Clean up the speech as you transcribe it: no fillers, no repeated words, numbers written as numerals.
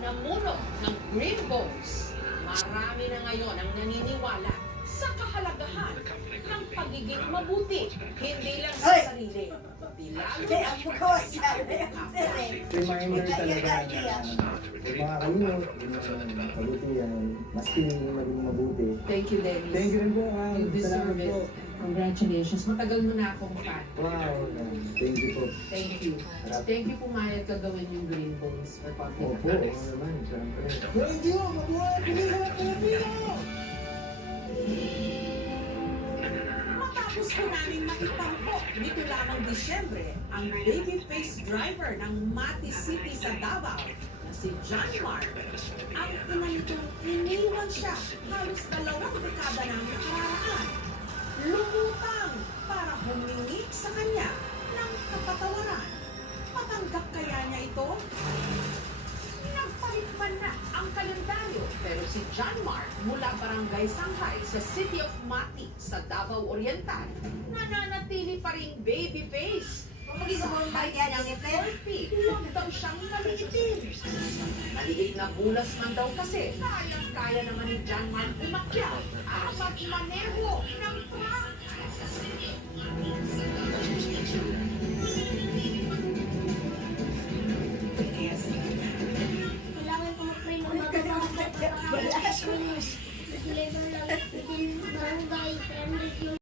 namumuno ng Green Bones. Marami na ngayon ang naniniwala sa kahalagahan ng pagiging mabuti, hindi lang sa sarili, kundi lalo na Reminder talaga na mga kalimot, yung kabutihan, maski maging mabuti. Thank you, Dennis. Thank you rin po, ma'am. You deserve Salamat it. po. Congratulations. Matagal mo na akong fan. Wow, thank you po. Thank you. Thank you pumayag ka gawin yung Green Bones Republic Opo, of oo Paris. naman, siyempre. Thank you! Mabuhay ang Pilipino! matapos ko namin makitangko nito lamang Disyembre ang babyface driver ng Mati City sa Davao na si John Mark. Ang ina nitong iniwan siya halos 2 dekada nang nakararaan. Lumutang para humingi sa kanya ng kapatawaran. Matanggap kaya niya ito? Nagpalit man na ang kalendaryo pero si John Mark mula Barangay Sanghay sa City of Mati sa Davao Oriental nananatili pa ring babyface. Sa height ng 4 feet, huwag daw siyang maliitin. Maliit na bulas man daw kasi kayang-kaya naman ni John Mark umakyat at magmaneho ng truck.